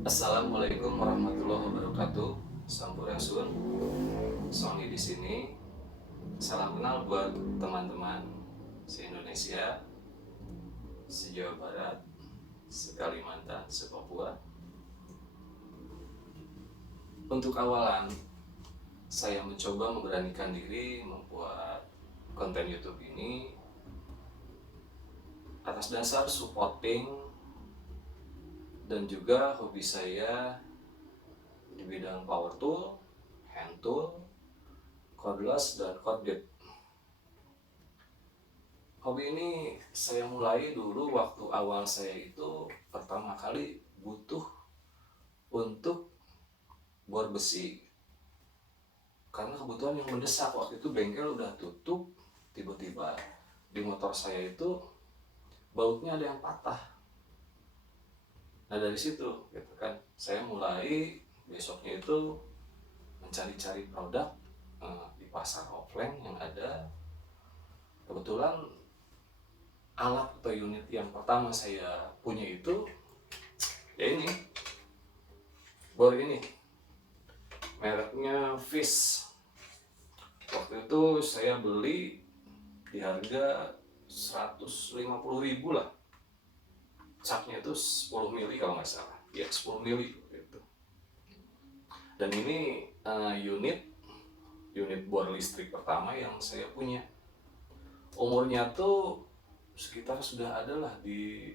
Assalamualaikum warahmatullahi wabarakatuh. Sampurasun. Sony di sini. Salam kenal buat teman-teman se-Indonesia, se-Jawa Barat, se-Kalimantan, se-Papua. Untuk awalan, saya mencoba memberanikan diri membuat konten YouTube ini atas dasar supporting dan juga hobi saya di bidang power tool, hand tool, cordless, dan corded. Hobi ini saya mulai dulu waktu awal saya itu pertama kali butuh untuk bor besi karena kebutuhan yang mendesak. Waktu itu bengkel udah tutup, tiba-tiba di motor saya itu bautnya ada yang patah. Nah dari situ gitu kan saya mulai besoknya itu mencari-cari produk di pasar offline yang ada. Kebetulan alat atau unit yang pertama saya punya itu ya ini, bor ini, mereknya Fish. Waktu itu saya beli di harga 150.000 lah. Capnya itu 10 mili kalau nggak salah, ya 10 mili gitu. Dan ini unit bor listrik pertama yang saya punya. Umurnya tuh sekitar sudah ada lah di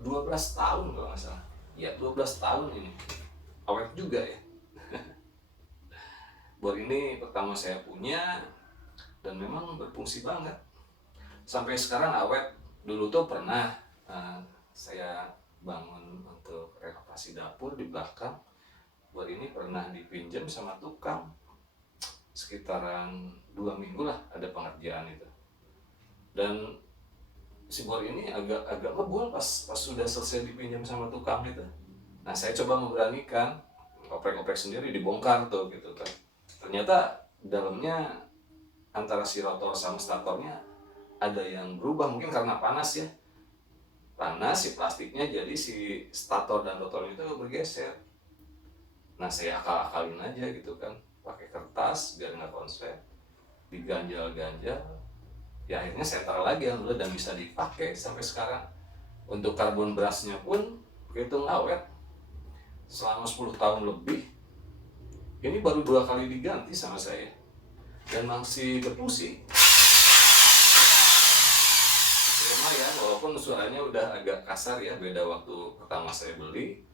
12 tahun kalau nggak salah. Ya 12 tahun ini. Awet juga ya. Bor ini pertama saya punya dan memang berfungsi banget. Sampai sekarang awet. Dulu tuh pernah saya bangun untuk renovasi dapur di belakang. Bor ini pernah dipinjam sama tukang. Sekitaran 2 minggu lah ada pengerjaan itu. Dan si bor ini agak ngebul pas sudah selesai dipinjam sama tukang gitu. Nah saya coba memberanikan, oprek-oprek sendiri, dibongkar tuh gitu kan. Ternyata dalamnya antara si rotor sama statornya ada yang berubah, mungkin karena panas ya. Panas si plastiknya, jadi si stator dan rotornya itu bergeser. Nah saya akal-akalin aja gitu kan, pakai kertas biar nggak konslet, diganjal-ganjal. Ya akhirnya saya taruh lagi alhamdulillah dan bisa dipakai sampai sekarang. Untuk karbon brashnya pun itu ngawet selama 10 tahun lebih. Ini baru 2 kali diganti sama saya dan masih berfungsi. Lumayan walaupun suaranya udah agak kasar ya, beda waktu pertama saya beli.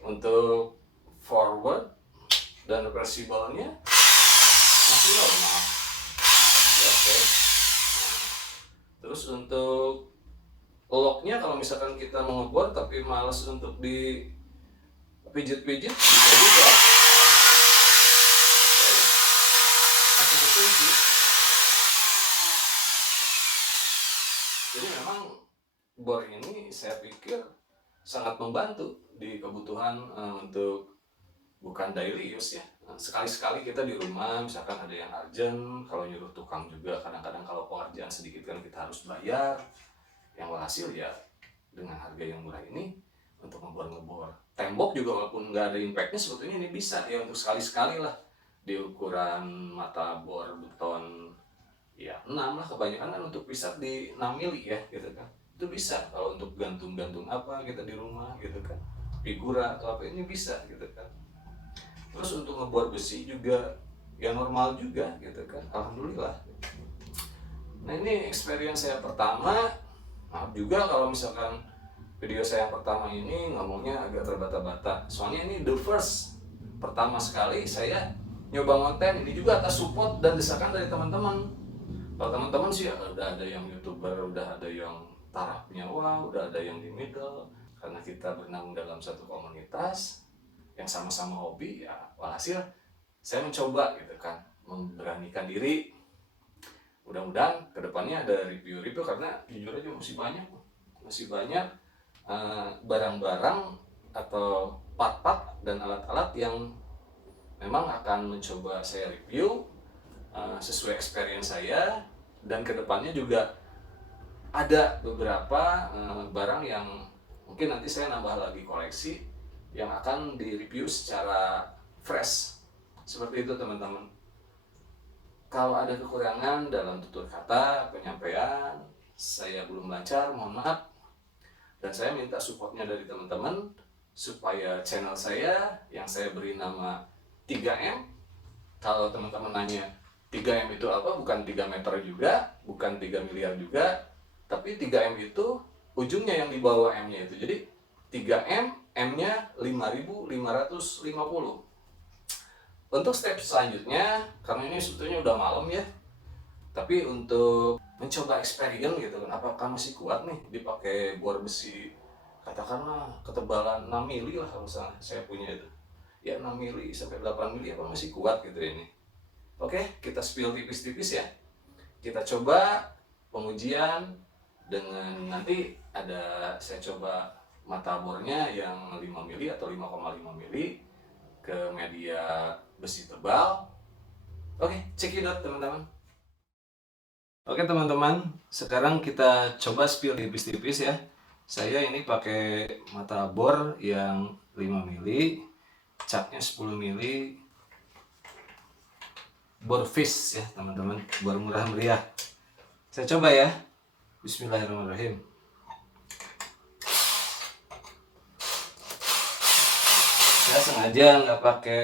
Untuk forward dan reversible-nya masih normal. Ya, oke. Terus untuk locknya kalau misalkan kita mau ngebor tapi males untuk di pijit-pijit, bisa juga. Masih berfungsi. Jadi memang bor ini saya pikir sangat membantu di kebutuhan untuk bukan daily use ya. Sekali-sekali kita di rumah misalkan ada yang urgent, kalau nyuruh tukang juga kadang-kadang kalau pengerjaan sedikit kan kita harus bayar. Yang walhasil ya dengan harga yang murah ini untuk ngebor tembok juga walaupun nggak ada impactnya, sebetulnya ini bisa ya untuk sekali-sekali lah. Di ukuran mata bor beton ya 6 lah, kebanyakan kan untuk pisat di 6 mili ya gitu kan. Itu bisa kalau untuk gantung-gantung apa kita di rumah gitu kan, figura atau apa, ini bisa gitu kan. Terus untuk ngebor besi juga ya normal juga gitu kan, alhamdulillah. Nah ini experience saya pertama. Maaf juga kalau misalkan video saya yang pertama ini ngomongnya agak terbata-bata, soalnya ini the first, pertama sekali saya nyoba konten ini juga atas support dan desakan dari teman-teman. Kalau teman-teman sih udah ada yang youtuber, udah ada yang taraf nyawa, udah ada yang di middle. Karena kita bernaung dalam satu komunitas yang sama-sama hobi ya, walhasil saya mencoba gitu kan, memberanikan diri. Mudah-mudahan kedepannya ada review-review, karena jujur aja masih banyak barang-barang atau part-part dan alat-alat yang memang akan mencoba saya review sesuai experience saya. Dan kedepannya juga ada beberapa barang yang Mungkin nanti saya nambah lagi koleksi yang akan direview secara fresh. Seperti itu teman-teman. Kalau ada kekurangan dalam tutur kata, penyampaian, saya belum lancar, mohon maaf. Dan saya minta supportnya dari teman-teman supaya channel saya yang saya beri nama 3M. Kalau teman-teman nanya 3M itu apa, bukan 3 meter juga, bukan 3 miliar juga, tapi 3M itu ujungnya yang di bawah M-nya itu. Jadi 3M, M-nya 5.550. Untuk step selanjutnya, karena ini sebetulnya udah malam ya, tapi untuk mencoba eksperimen gitu kan, apakah masih kuat nih dipakai bor besi katakanlah ketebalan 6 mili lah, kalau misalnya saya punya itu ya 6 mili sampai 8 mili, apa masih kuat gitu ini. Oke, kita spill tipis-tipis ya. Kita coba pengujian dengan nanti ada saya coba mata bornya yang 5 mili atau 5,5 mili ke media besi tebal. Oke, check it out teman-teman. Oke teman-teman, sekarang kita coba spill tipis-tipis ya. Saya ini pakai mata bor yang 5 mili, catnya 10 mili, bor fish ya teman-teman, bor murah meriah. Saya coba ya. Bismillahirrahmanirrahim. Saya sengaja nggak pakai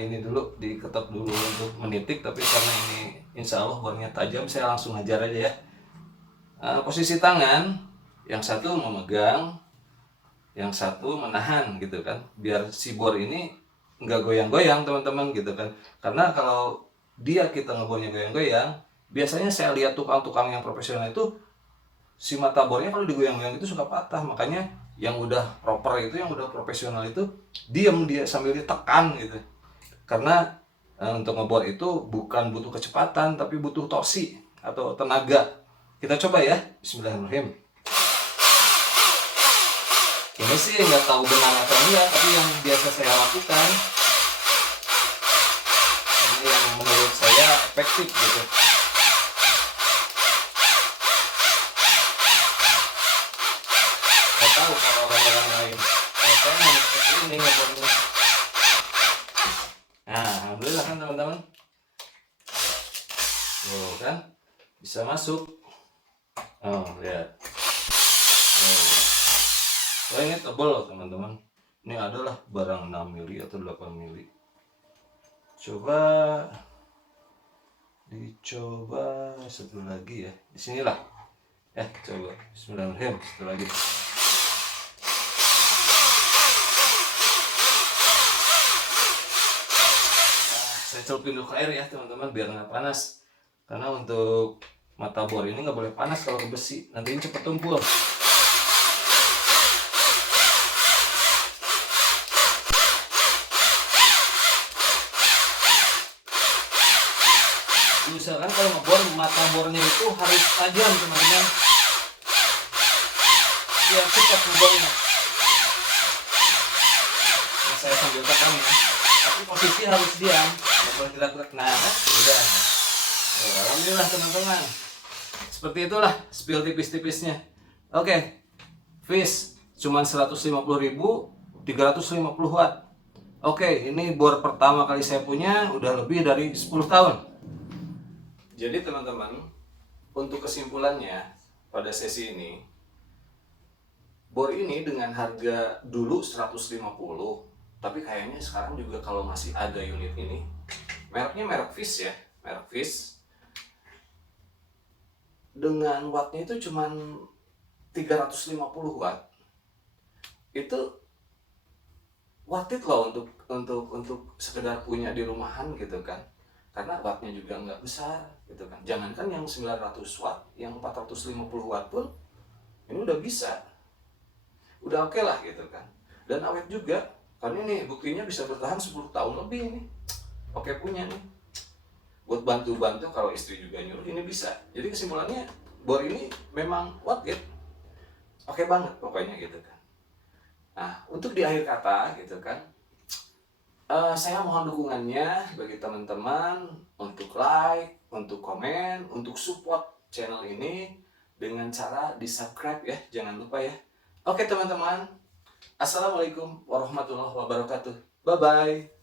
ini dulu, diketok dulu untuk menitik, tapi karena ini insya Allah bornya tajam, saya langsung hajar aja ya. Posisi tangan, yang satu memegang, yang satu menahan gitu kan, biar si bor ini nggak goyang-goyang teman-teman gitu kan. Karena kalau kita ngebornya goyang-goyang, biasanya saya lihat tukang-tukang yang profesional itu si mata bornya kalau digoyang-goyang itu suka patah. Makanya yang udah proper itu, yang udah profesional itu diam dia sambil ditekan gitu. Karena untuk ngebor itu bukan butuh kecepatan, tapi butuh torsi atau tenaga. Kita coba ya. Bismillahirrahmanirrahim. Ini sih nggak tahu benar atau enggak, tapi yang biasa saya lakukan ini yang menurut saya efektif gitu. Nggak tahu kalau orang-orang lain. Kalau saya mau seperti ini ngebornya. Nah, alhamdulillah kan teman-teman. Tuh kan, bisa masuk. Oh, lihat. Oh, ini tebal loh teman-teman. Ini adalah barang 6 mili atau 8 mili. Coba dicoba satu lagi ya. Di sinilah. Coba. Bismillahirrahmanirrahim. Satu lagi. Saya celupin dulu ke air ya teman-teman biar nggak panas. Karena untuk mata bor ini nggak boleh panas kalau ke besi, nanti ini cepet tumpul. Usahakan kalau ngebor mata bornya itu harus tajam teman-teman, biar cepat ngebornya. Nah, saya sambil tekan ya, tapi posisi harus diam, nggak boleh gerak-gerak. Nah kan udah. Alhamdulillah teman-teman, seperti itulah spill tipis-tipisnya. Oke, fish cuman 150.000, 350 watt. Oke, ini bor pertama kali saya punya, udah lebih dari 10 tahun. Jadi teman-teman, untuk kesimpulannya pada sesi ini, bor ini dengan harga dulu 150, tapi kayaknya sekarang juga kalau masih ada unit ini, mereknya merek fish ya, merek fish. Dengan wattnya itu cuman 350 watt. Itu worth it loh untuk sekedar punya di rumahan gitu kan. Karena wattnya juga nggak besar gitu kan. Jangankan yang 900 watt, yang 450 watt pun ini udah bisa. Udah oke lah gitu kan. Dan awet juga. Karena ini buktinya bisa bertahan 10 tahun lebih ini. Oke punya nih. Buat bantu-bantu kalau istri juga nyuruh, ini bisa. Jadi kesimpulannya, bor ini memang worth it. Oke banget pokoknya gitu kan. Nah, untuk di akhir kata gitu kan, saya mohon dukungannya bagi teman-teman untuk like, untuk komen, untuk support channel ini dengan cara di subscribe ya, jangan lupa ya. Oke teman-teman, assalamualaikum warahmatullahi wabarakatuh. Bye bye.